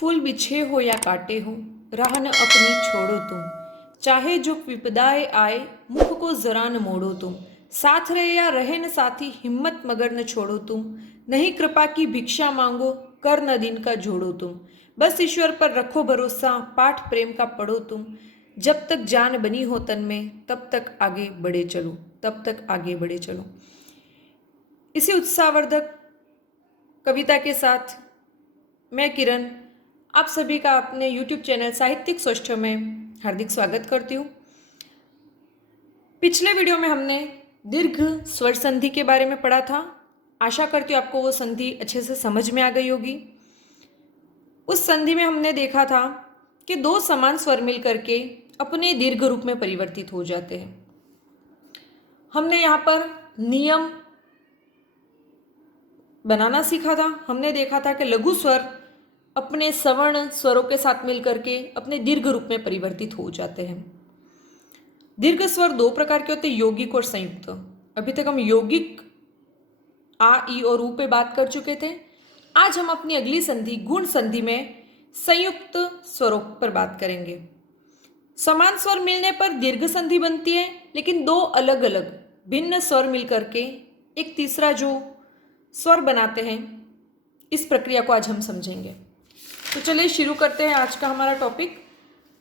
फूल बिछे हो या काटे हो, राह न अपनी छोड़ो तुम। चाहे जो विपदाएं आए, मुख को जरा न मोड़ो तुम। साथ रहे या रहे न साथी, हिम्मत मगर न छोड़ो तुम। नहीं कृपा की भिक्षा मांगो, कर न दिन का जोड़ो तुम। बस ईश्वर पर रखो भरोसा, पाठ प्रेम का पढ़ो तुम। जब तक जान बनी हो तन में, तब तक आगे बढ़े चलो, तब तक आगे बढ़े चलो। इसी उत्साहवर्धक कविता के साथ मैं किरण आप सभी का अपने YouTube चैनल साहित्यिक सौष्ठव में हार्दिक स्वागत करती हूँ। पिछले वीडियो में हमने दीर्घ स्वर संधि के बारे में पढ़ा था। आशा करती हूँ आपको वो संधि अच्छे से समझ में आ गई होगी। उस संधि में हमने देखा था कि दो समान स्वर मिल करके अपने दीर्घ रूप में परिवर्तित हो जाते हैं। हमने यहाँ पर नियम बनाना सीखा था। हमने देखा था कि लघु स्वर अपने सवर्ण स्वरों के साथ मिलकर के अपने दीर्घ रूप में परिवर्तित हो जाते हैं। दीर्घ स्वर दो प्रकार के होते हैं, यौगिक और संयुक्त। अभी तक हम यौगिक आ, ई और ऊ पे बात कर चुके थे। आज हम अपनी अगली संधि गुण संधि में संयुक्त स्वरों पर बात करेंगे। समान स्वर मिलने पर दीर्घ संधि बनती है, लेकिन दो अलग अलग भिन्न स्वर मिलकर के एक तीसरा जो स्वर बनाते हैं, इस प्रक्रिया को आज हम समझेंगे। तो चलिए शुरू करते हैं आज का हमारा टॉपिक,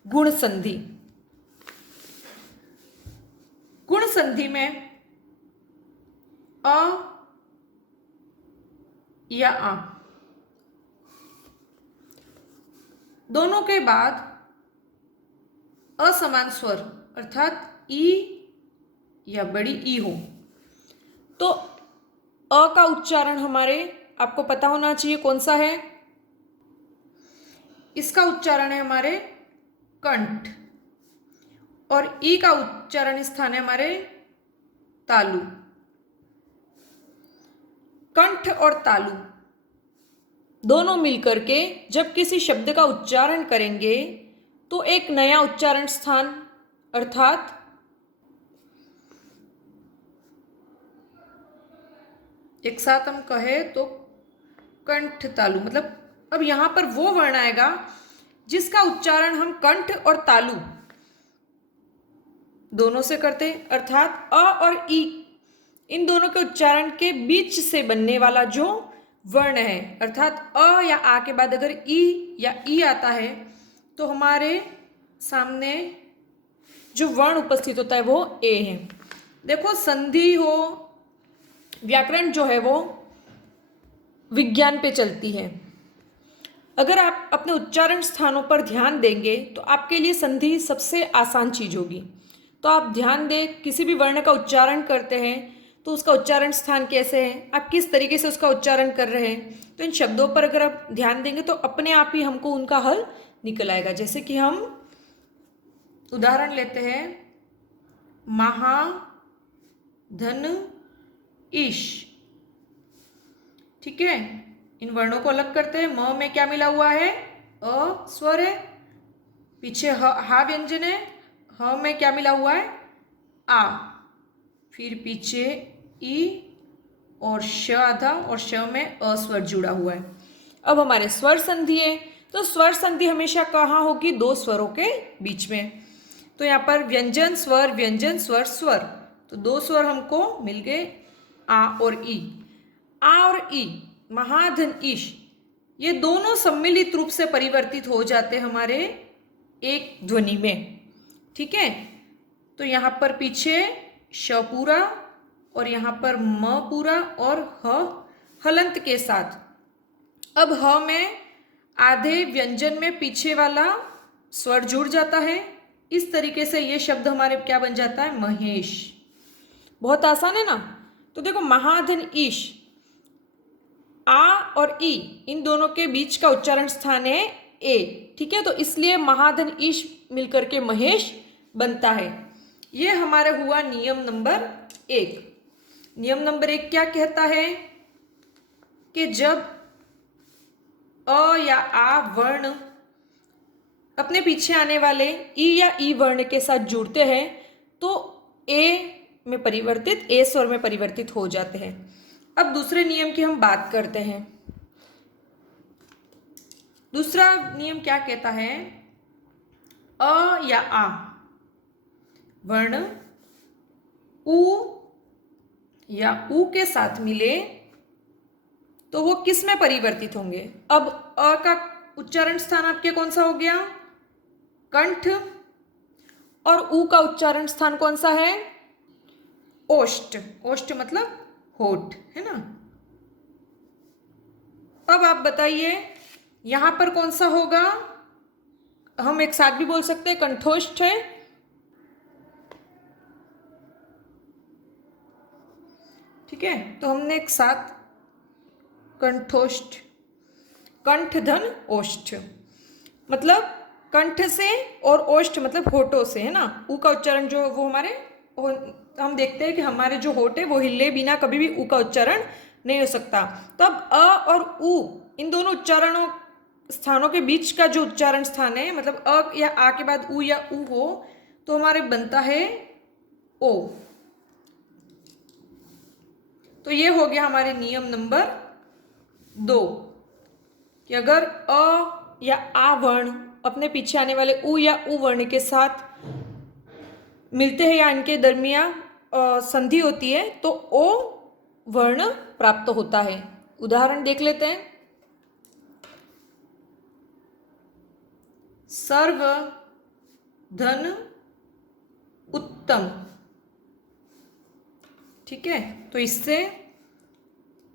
गुण संधि। गुण संधि में अ या आ दोनों के बाद असमान स्वर अर्थात ई या बड़ी ई हो तो अ का उच्चारण हमारे आपको पता होना चाहिए कौन सा है। इसका उच्चारण है हमारे कंठ और ई का उच्चारण स्थान है हमारे तालु। कंठ और तालु दोनों मिलकर के जब किसी शब्द का उच्चारण करेंगे तो एक नया उच्चारण स्थान अर्थात एक साथ हम कहे तो कंठ तालु, मतलब अब यहां पर वो वर्ण आएगा जिसका उच्चारण हम कंठ और तालु दोनों से करते हैं, अर्थात अ और ई इन दोनों के उच्चारण के बीच से बनने वाला जो वर्ण है, अर्थात अ या आ के बाद अगर ई या ई आता है तो हमारे सामने जो वर्ण उपस्थित होता है वो ए है। देखो, संधि हो, व्याकरण जो है वो विज्ञान पे चलती है। अगर आप अपने उच्चारण स्थानों पर ध्यान देंगे तो आपके लिए संधि सबसे आसान चीज होगी। तो आप ध्यान दें, किसी भी वर्ण का उच्चारण करते हैं तो उसका उच्चारण स्थान कैसे है, आप किस तरीके से उसका उच्चारण कर रहे हैं, तो इन शब्दों पर अगर आप ध्यान देंगे तो अपने आप ही हमको उनका हल निकल आएगा। जैसे कि हम उदाहरण लेते हैं, महा धन ईश, ठीक है। इन वर्णों को अलग करते हैं। म में क्या मिला हुआ है, अ स्वर है, पीछे हा व्यंजन है, ह में क्या मिला हुआ है, आ, फिर पीछे ई और श आधा और श में अ स्वर जुड़ा हुआ है। अब हमारे स्वर संधि है, तो स्वर संधि हमेशा कहाँ होगी, दो स्वरों के बीच में। तो यहाँ पर व्यंजन स्वर स्वर, तो दो स्वर हमको मिल गए, आ और ई। आ और ई, महाधन ईश, ये दोनों सम्मिलित रूप से परिवर्तित हो जाते हमारे एक ध्वनि में, ठीक है। तो यहाँ पर पीछे श पूरा और यहाँ पर म पूरा और ह हलंत के साथ। अब ह में आधे व्यंजन में पीछे वाला स्वर जुड़ जाता है। इस तरीके से ये शब्द हमारे क्या बन जाता है, महेश। बहुत आसान है ना। तो देखो, महाधन ईश, आ और ई इन दोनों के बीच का उच्चारण स्थान है ए, ठीक है। तो इसलिए महाधन ईश मिलकर के महेश बनता है। ये हमारा हुआ नियम नंबर 1। नियम नंबर 1 क्या कहता है कि जब अ या आ वर्ण अपने पीछे आने वाले ई या ई वर्ण के साथ जुड़ते हैं तो ए में परिवर्तित, ए स्वर में परिवर्तित हो जाते हैं। अब दूसरे नियम की हम बात करते हैं। दूसरा नियम क्या कहता है, अ या आ वर्ण उ या उ के साथ मिले तो वो किस में परिवर्तित होंगे। अब अ का उच्चारण स्थान आपके कौन सा हो गया, कंठ, और उ का उच्चारण स्थान कौन सा है, ओष्ठ। ओष्ठ मतलब होठ, है ना। अब आप बताइए यहां पर कौन सा होगा, हम एक साथ भी बोल सकते हैं, कंठोष्ठ है, ठीक है। तो हमने एक साथ कंठोष्ठ, कंठ धन ओष्ठ, मतलब कंठ से और ओष्ठ मतलब होठों से, है ना। उ का उच्चारण जो वो हमारे हम देखते हैं कि हमारे जो होठ है वो हिले बिना कभी भी उ का उच्चारण नहीं हो सकता। तो अब अ और उ इन दोनों उच्चारणों स्थानों के बीच का जो उच्चारण स्थान है, मतलब अ या आ के बाद उ या उ हो तो हमारे बनता है ओ। तो ये हो गया हमारे नियम नंबर 2 कि अगर अ या आ वर्ण अपने पीछे आने वाले उ या उ वर्ण के साथ मिलते हैं या इनके दरमियान संधि होती है तो ओ वर्ण प्राप्त होता है। उदाहरण देख लेते हैं, सर्व धन उत्तम, ठीक है। तो इससे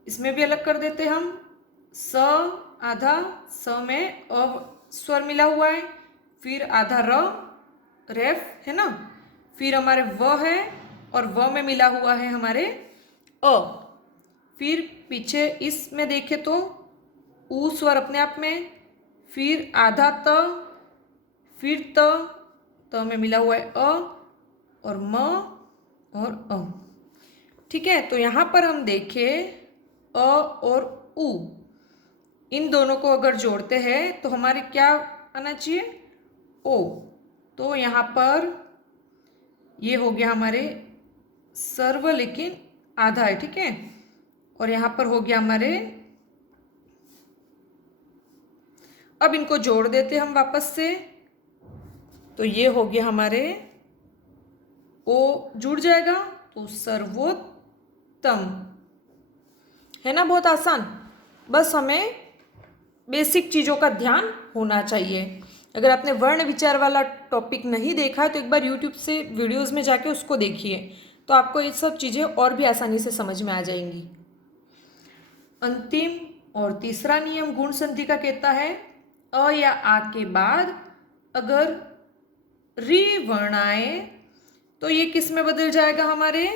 इसमें भी अलग कर देते हम, स आधा स में अ स्वर मिला हुआ है, फिर आधा र रेफ, है ना, फिर हमारे व है और व में मिला हुआ है हमारे अ, फिर पीछे इसमें देखें तो उ स्वर अपने आप में, फिर आधा त, फिर त में मिला हुआ है अ और म और अ, ठीक है। तो यहाँ पर हम देखें अ और उ इन दोनों को अगर जोड़ते हैं तो हमारे क्या आना चाहिए, ओ। तो यहाँ पर ये हो गया हमारे सर्व लेकिन आधा है, ठीक है। और यहाँ पर हो गया हमारे, अब इनको जोड़ देते हम वापस से, तो ये हो गया हमारे ओ जुड़ जाएगा तो सर्वोत्तम, है ना। बहुत आसान, बस हमें बेसिक चीज़ों का ध्यान होना चाहिए। अगर आपने वर्ण विचार वाला टॉपिक नहीं देखा है तो एक बार यूट्यूब से वीडियोस में जाके उसको देखिए, तो आपको ये सब चीज़ें और भी आसानी से समझ में आ जाएंगी। अंतिम और तीसरा नियम गुण संधि का कहता है, अ या आ के बाद अगर री वर्ण आए तो ये किस में बदल जाएगा, हमारे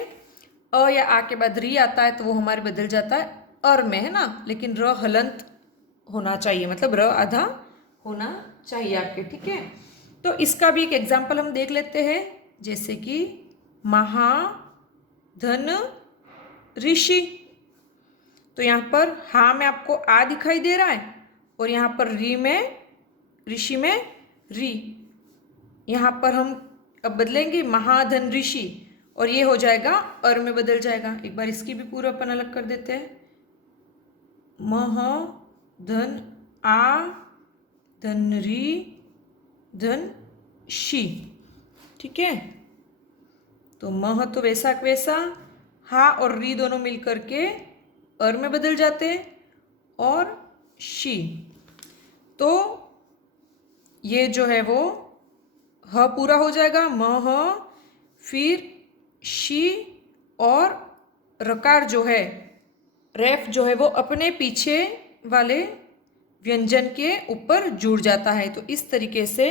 अ या आ के बाद री आता है तो वो हमारे बदल जाता है अर में, है ना। लेकिन र हलंत होना चाहिए, मतलब र आधा होना चाहिए आपके, ठीक है। तो इसका भी एक एग्जाम्पल हम देख लेते हैं, जैसे कि महाधन ऋषि। तो यहाँ पर हा में आपको आ दिखाई दे रहा है और यहाँ पर री में, ऋषि में री, यहाँ पर हम अब बदलेंगे महाधन ऋषि और ये हो जाएगा अर में बदल जाएगा। एक बार इसकी भी पूरा अपन अलग कर देते हैं, मह धन आ धन री धन शी, ठीक है। तो मह तो वैसा वैसा, हा और री दोनों मिल करके अर में बदल जाते और शी, तो ये जो है वो ह पूरा हो जाएगा, मह, फिर शी और रकार जो है, रेफ जो है वो अपने पीछे वाले व्यंजन के ऊपर जुड़ जाता है। तो इस तरीके से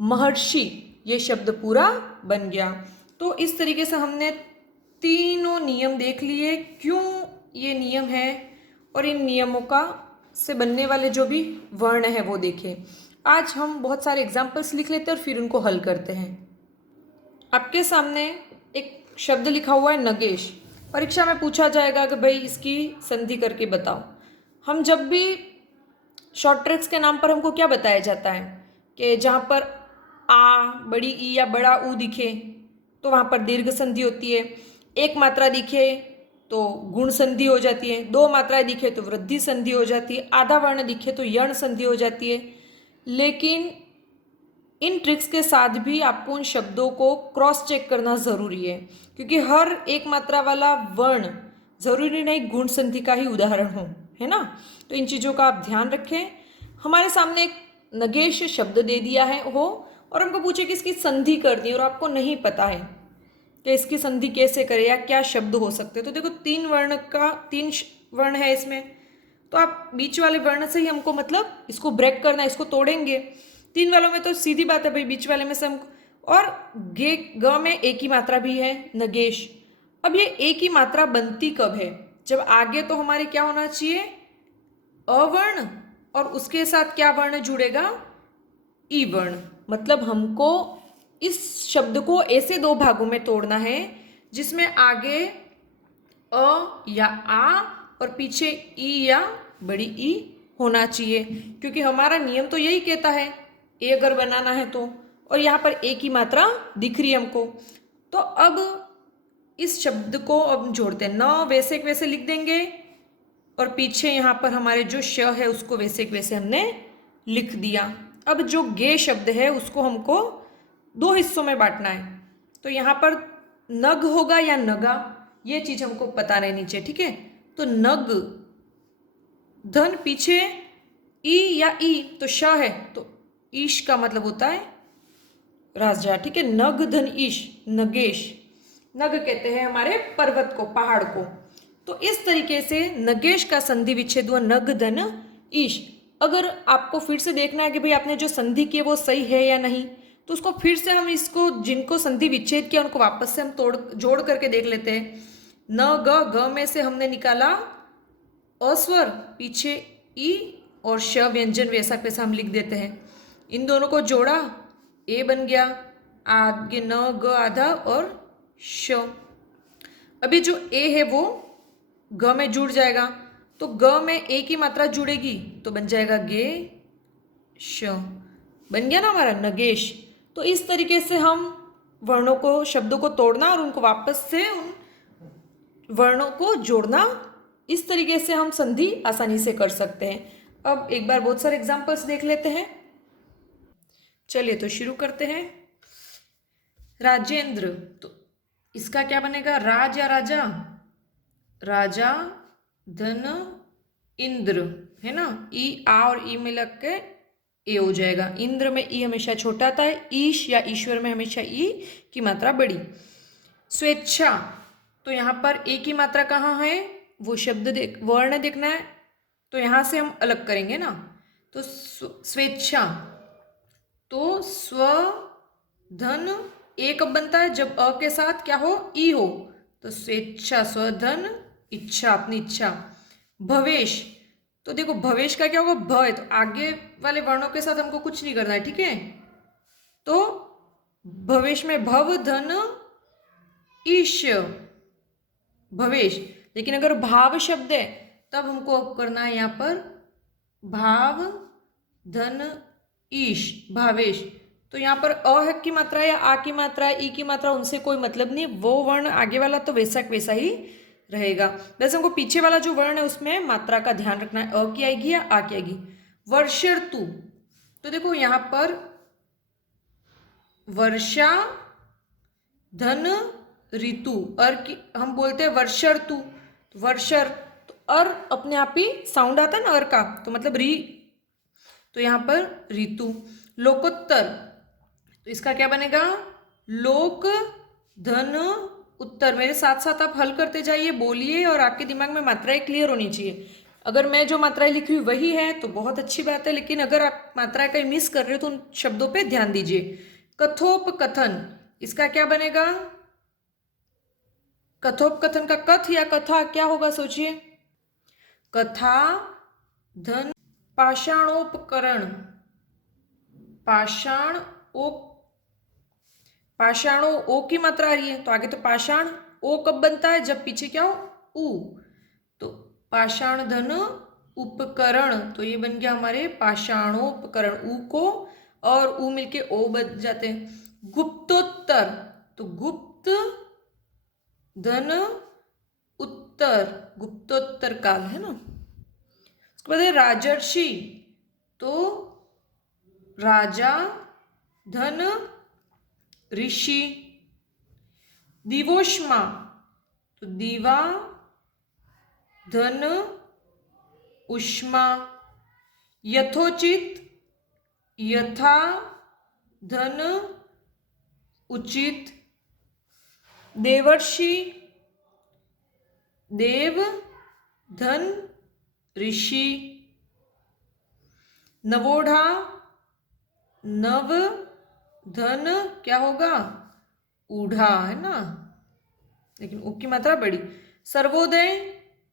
महर्षि ये शब्द पूरा बन गया। तो इस तरीके से हमने तीनों नियम देख लिए, क्यों ये नियम है, और इन नियमों का से बनने वाले जो भी वर्ण है वो देखे। आज हम बहुत सारे एग्जाम्पल्स लिख लेते हैं और फिर उनको हल करते हैं। आपके सामने एक शब्द लिखा हुआ है नगेश। परीक्षा में पूछा जाएगा कि भाई इसकी संधि करके बताओ। हम जब भी शॉर्ट ट्रिक्स के नाम पर हमको क्या बताया जाता है कि जहाँ पर आ, बड़ी ई या बड़ा ऊ दिखे तो वहाँ पर दीर्घ संधि होती है, एक मात्रा दिखे तो गुण संधि हो जाती है, दो मात्राएं दिखे तो वृद्धि संधि हो जाती है, आधा वर्ण दिखे तो यण संधि हो जाती है। लेकिन इन ट्रिक्स के साथ भी आपको उन शब्दों को क्रॉस चेक करना ज़रूरी है, क्योंकि हर एक मात्रा वाला वर्ण ज़रूरी नहीं गुण संधि का ही उदाहरण हो, है ना। तो इन चीज़ों का आप ध्यान रखें। हमारे सामने एक नगेश शब्द दे दिया है हो और हमको पूछे कि इसकी संधि करनी है और आपको नहीं पता है कि इसकी संधि कैसे करें या क्या शब्द हो सकते हैं। तो देखो तीन वर्ण है इसमें, तो आप बीच वाले वर्ण से ही हमको मतलब इसको ब्रेक करना है, इसको तोड़ेंगे। तीन वालों में तो सीधी बात है भाई, बीच वाले में से हम, और गे ग में एक ही मात्रा भी है नगेश। अब ये एक ही मात्रा बनती कब है, जब आगे तो हमारे क्या होना चाहिए अवर्ण और उसके साथ क्या वर्ण जुड़ेगा ई वर्ण। मतलब हमको इस शब्द को ऐसे दो भागों में तोड़ना है जिसमें आगे अ या आ और पीछे ई या बड़ी ई होना चाहिए, क्योंकि हमारा नियम तो यही कहता है ए अगर बनाना है तो, और यहाँ पर एक ही मात्रा दिख रही है हमको। तो अब इस शब्द को अब जोड़ते हैं, न वैसे के वैसे लिख देंगे और पीछे यहाँ पर हमारे जो श है उसको वैसे के वैसे हमने लिख दिया। अब जो गे शब्द है उसको हमको दो हिस्सों में बांटना है, तो यहाँ पर नग होगा या नगा ये चीज हमको पता रहनी चाहिए, ठीक है। तो नग धन पीछे ई या ई तो श है, तो ईश का मतलब होता है राजा, ठीक है। नग धन ईश नगेश, नग कहते हैं हमारे पर्वत को, पहाड़ को। तो इस तरीके से नगेश का संधि विच्छेद हुआ नग धन ईश। अगर आपको फिर से देखना है कि भाई आपने जो संधि की है वो सही है या नहीं, तो उसको फिर से हम इसको जिनको संधि विच्छेद किया उनको वापस से हम जोड़ करके देख लेते हैं। न ग में से हमने निकाला अस्वर, पीछे ई और श व्यंजन वैसा वैसा हम लिख देते हैं। इन दोनों को जोड़ा ए बन गया, आगे न ग आधा और श। अभी जो ए है वो ग में जुड़ जाएगा, तो ग में ए की मात्रा जुड़ेगी तो बन जाएगा गे श, बन गया ना हमारा नगेश। तो इस तरीके से हम वर्णों को, शब्दों को तोड़ना और उनको वापस से उन वर्णों को जोड़ना, इस तरीके से हम संधि आसानी से कर सकते हैं। अब एक बार बहुत सारे एग्जाम्पल्स देख लेते हैं। चलिए तो शुरू करते हैं। राजेंद्र, तो इसका क्या बनेगा, राज या राजा, राजा धन इंद्र, है ना। ई आ और ई में लग के ए हो जाएगा। इंद्र में ई हमेशा छोटा आता है, ईश या ईश्वर में हमेशा ई की मात्रा बड़ी। स्वेच्छा, तो यहाँ पर ए की मात्रा कहाँ है वो शब्द वर्ण देखना है, तो यहाँ से हम अलग करेंगे ना। तो स्वेच्छा, तो स्व धन ए कब बनता है, जब अ के साथ क्या हो ई हो, तो स्वेच्छा स्वधन इच्छा, अपनी इच्छा। भवेश, तो देखो भवेश का क्या होगा, भ है तो आगे वाले वर्णों के साथ हमको कुछ नहीं करना है, ठीक है। तो भवेश में भव धन ईश भवेश। लेकिन अगर भाव शब्द है तब हमको अब करना है यहाँ पर भाव धन ईश भावेश। तो यहाँ पर अ की मात्रा या आ की मात्रा, ई की मात्रा, उनसे कोई मतलब नहीं, वो वर्ण आगे वाला तो वैसा वैसा ही रहेगा। वैसे हमको पीछे वाला जो वर्ण है उसमें मात्रा का ध्यान रखना है, अ की आएगी या आ की आएगी। वर्षर्तु, तो देखो यहाँ पर वर्षा धन ऋतु, अर की हम बोलते हैं वर्षर्तु, तो वर्षर, तो अर अपने आप ही साउंड आता है ना अर का, तो मतलब री, तो यहाँ पर ऋतु। लोकोत्तर, तो इसका क्या बनेगा, लोक धन उत्तर। मेरे साथ साथ आप हल करते जाइए, बोलिए और आपके दिमाग में मात्राएं क्लियर होनी चाहिए। अगर मैं जो मात्राएं लिख रही हूँ वही है तो बहुत अच्छी बात है, लेकिन अगर आप मात्राएं कहीं मिस कर रहे हो तो उन शब्दों पे ध्यान दीजिए। कथोपकथन, इसका क्या बनेगा, कथोपकथन का कथ या कथा क्या होगा सोचिए। कथा धन पाषाणोपकरण, पाषाण ओ, पाषाणो ओ की मात्रा आ रही है तो आगे तो पाषाण। ओ कब बनता है, जब पीछे क्या हो उ, तो पाषाण धन उपकरण, तो ये बन गया हमारे पाषाणोपकरण, उ को और उ मिलके ओ बन जाते हैं। गुप्तोत्तर, तो गुप्त धन उत्तर, गुप्तोत्तर काल है ना। उसके बाद है राजर्षि, तो राजा, धन, ऋषि। दिवोष्मा, तो दीवा, धन, उष्मा। यथोचित, यथा, धन, उचित। देवर्षि, देव, धन, ऋषि। नवोढ़ा, नव, धन, क्या होगा, ऊढ़ा है ना, लेकिन ऊ की मात्रा बड़ी। सर्वोदय,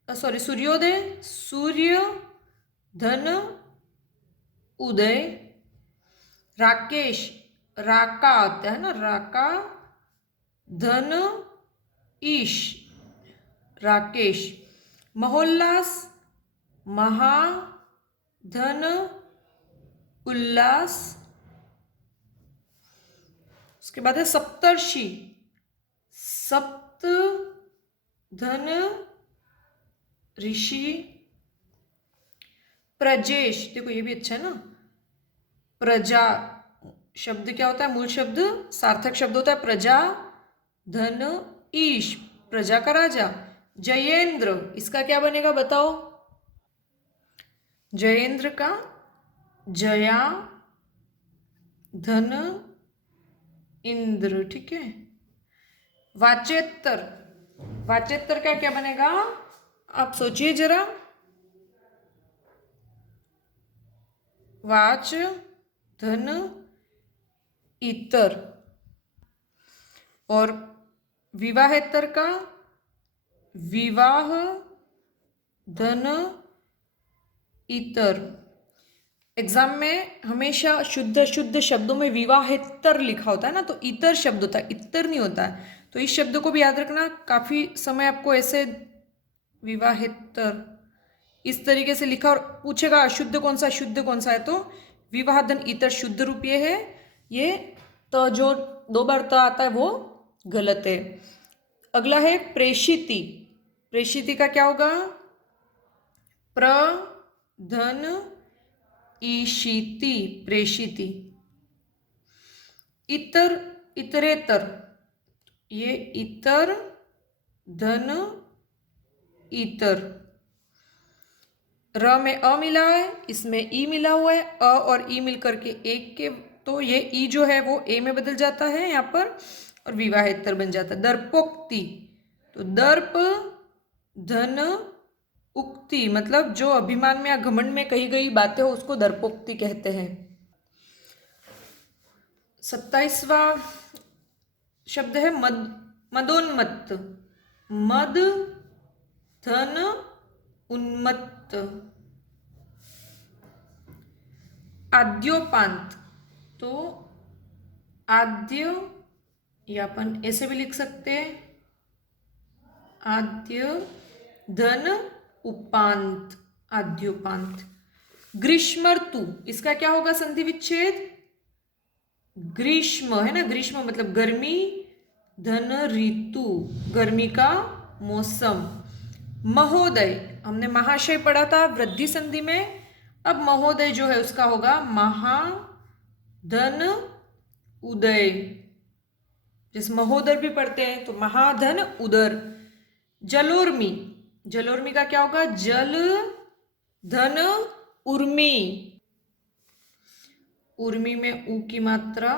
सॉरी सूर्योदय, सूर्य, धन, उदय। राकेश, राका आता है ना, राका, धन, ईश, राकेश। महोल्लास, महा, धन, उल्लास। उसके बाद है सप्तर्षि, सप्त, धन, ऋषि। प्रजेश, देखो ये भी अच्छा है ना, प्रजा शब्द क्या होता है, मूल शब्द सार्थक शब्द होता है प्रजा, धन, ईश, प्रजा का राजा। जयेंद्र, इसका क्या बनेगा बताओ, जयेंद्र का जया, धन, इंद्र, ठीक है। वाचेत्तर, वाचेत्तर का क्या बनेगा, आप सोचिए जरा। वाच, धन, इतर। और विवाहेतर का विवाह, धन, इतर। एग्जाम में हमेशा शुद्ध शुद्ध शब्दों में विवाहेतर लिखा होता है ना, तो इतर शब्द होता है, इतर नहीं होता है। तो इस शब्द को भी याद रखना, काफी समय आपको ऐसे विवाहेतर इस तरीके से लिखा और पूछेगा शुद्ध कौन सा, शुद्ध कौन सा है, तो विवाह धन इतर शुद्ध रूप ये है। ये तो जो 2 बार तो आता है वो गलत है। अगला है प्रेषिति, प्रेषिति का क्या होगा, प्र, धन, ईशिति, प्रेषिति। इतर, इतरेतर, ये इतर, धन, इतर। र में अ मिला है, इसमें ई मिला हुआ है, अ और ई मिल करके एक के, तो ये ई जो है वो ए में बदल जाता है यहाँ पर और विवाहेतर बन जाता है। दर्पोक्ति, तो दर्प, धन, उक्ति, मतलब जो अभिमान में या घमंड में कही गई बातें हो उसको दर्पोक्ति कहते हैं। 27वां शब्द है मद, मदोन्मत्त। मद, धन, उन्मत्त। आद्योपांत, तो आद्य या अपन ऐसे भी लिख सकते हैं, आद्य, धन, उपांत, आद्योपांत। ग्रीष्म ऋतु, इसका क्या होगा संधि विच्छेद, ग्रीष्म है ना, ग्रीष्म मतलब गर्मी, धन, ऋतु, गर्मी का मौसम। महोदय, हमने महाशय पढ़ा था वृद्धि संधि में, अब महोदय जो है उसका होगा महा, धन, उदय। जैसे महोदय भी पढ़ते हैं तो महाधन उदर। जलोर्मी, जलोर्मी का क्या होगा, जल, धन, उर्मी। उर्मी में ऊ की मात्रा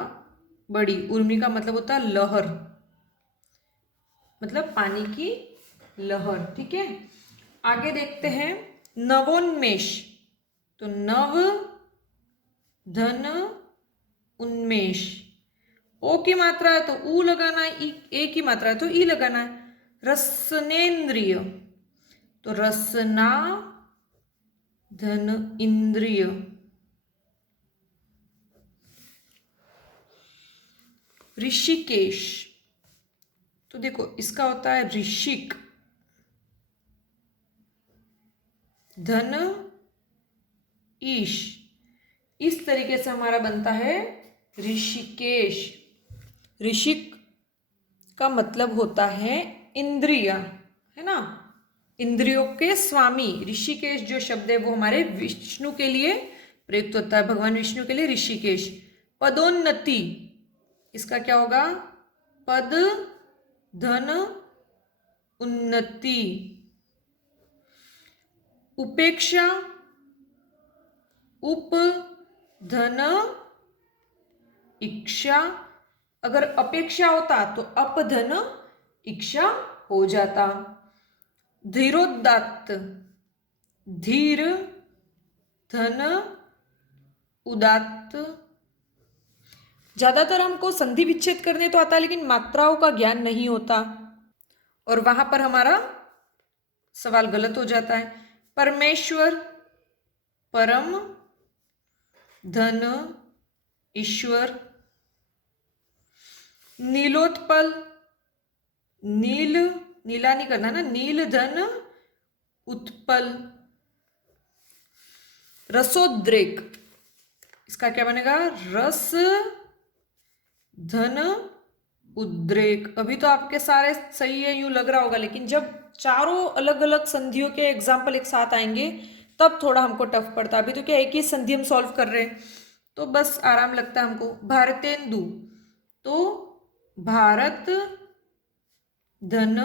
बड़ी, उर्मी का मतलब होता है लहर, मतलब पानी की लहर, ठीक है। आगे देखते हैं नवोन्मेष, तो नव, धन, उन्मेष। ओ की मात्रा है तो ऊ लगाना है, ए की मात्रा है तो ई लगाना है। रसनेन्द्रिय, तो रसना, धन, इंद्रिय। ऋषिकेश, तो देखो इसका होता है ऋषिक, धन, ईश। इस तरीके से हमारा बनता है ऋषिकेश। ऋषिक का मतलब होता है इंद्रिय, है ना। इंद्रियों के स्वामी ऋषिकेश जो शब्द है वो हमारे विष्णु के लिए प्रयुक्त होता है, भगवान विष्णु के लिए ऋषिकेश। पदोन्नति, इसका क्या होगा? पद धन उन्नति। उपेक्षा, उप धन इक्षा। अगर अपेक्षा होता तो अप धन इक्षा हो जाता। धीरोदात्त, धीर धन उदात्त। ज्यादातर हमको संधि विच्छेद करने तो आता है लेकिन मात्राओं का ज्ञान नहीं होता और वहां पर हमारा सवाल गलत हो जाता है। परमेश्वर, परम धन ईश्वर। नीलोत्पल, नील, नीला नहीं करना ना, नील धन उत्पल। रसोद्रेक, इसका क्या बनेगा? रस धन उद्रेक। अभी तो आपके सारे सही है यूं लग रहा होगा, लेकिन जब चारों अलग अलग संधियों के एग्जाम्पल एक साथ आएंगे तब थोड़ा हमको टफ पड़ता है। अभी तो क्या एक ही संधि हम सॉल्व कर रहे हैं तो बस आराम लगता है हमको। भारतेंदु, तो भारत धन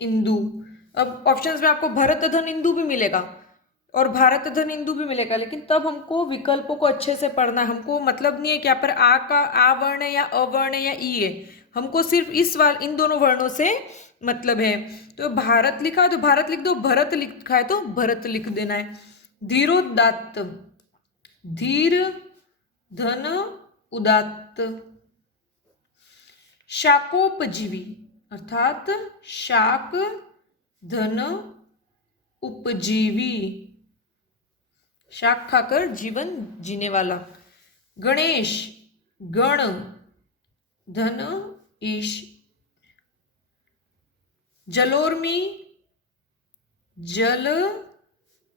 इंदु। अब ऑप्शंस में आपको भरत धन इंदु भी मिलेगा और भारत धन इंदु भी मिलेगा, लेकिन तब हमको विकल्पों को अच्छे से पढ़ना है। हमको मतलब नहीं है कि यहाँ पर आ का आ वर्ण है या अवर्ण है या ई है, हमको सिर्फ इन दोनों वर्णों से मतलब है। तो भारत लिखा है तो भारत लिख दो, भरत लिखा है तो भरत लिख देना है। धीरोदात्त, धीर धन उदात्त। शाकोपजीवी अर्थात शाक धन उपजीवी, शाक खाकर जीवन जीने वाला। गणेश, गण धन ईश। जलोर्मी, जल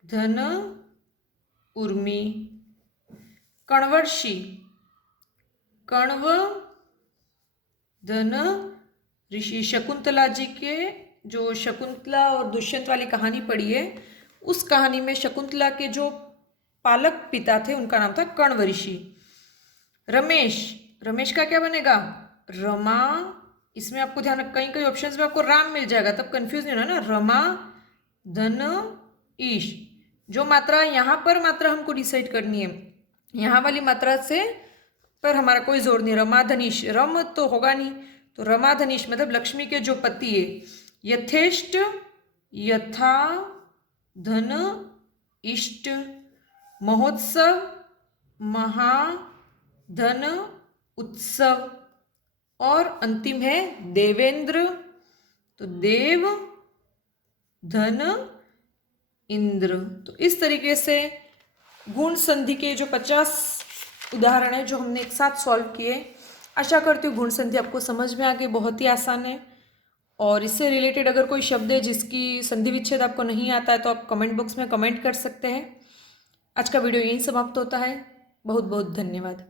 धन उर्मी। कण्वर्षि, कण्व धन ऋषि। शकुंतला जी के जो शकुंतला और दुष्यंत वाली कहानी पढ़ी है, उस कहानी में शकुंतला के जो पालक पिता थे उनका नाम था कण्व ऋषि। रमेश, रमेश का क्या बनेगा? रमा। इसमें आपको ध्यान रख, कहीं कहीं ऑप्शंस में आपको राम मिल जाएगा तब कंफ्यूज नहीं होना ना। रमा धन ईश। जो मात्रा यहाँ पर मात्रा हमको डिसाइड करनी है, यहाँ वाली मात्रा से पर हमारा कोई जोर नहीं। रमा धनीश, रम तो होगा नहीं, तो रमा धनीश मतलब लक्ष्मी के जो पति है। यथेष्ट, यथा धन इष्ट। महोत्सव, महा धन उत्सव। और अंतिम है देवेंद्र, तो देव धन इंद्र। तो इस तरीके से गुण संधि के जो 50 उदाहरण है जो हमने एक साथ सॉल्व किए। आशा करती हूँ गुण संधि आपको समझ में आ गई, बहुत ही आसान है। और इससे रिलेटेड अगर कोई शब्द है जिसकी संधि विच्छेद आपको नहीं आता है तो आप कमेंट बॉक्स में कमेंट कर सकते हैं। आज का वीडियो यहीं समाप्त होता है। बहुत बहुत धन्यवाद।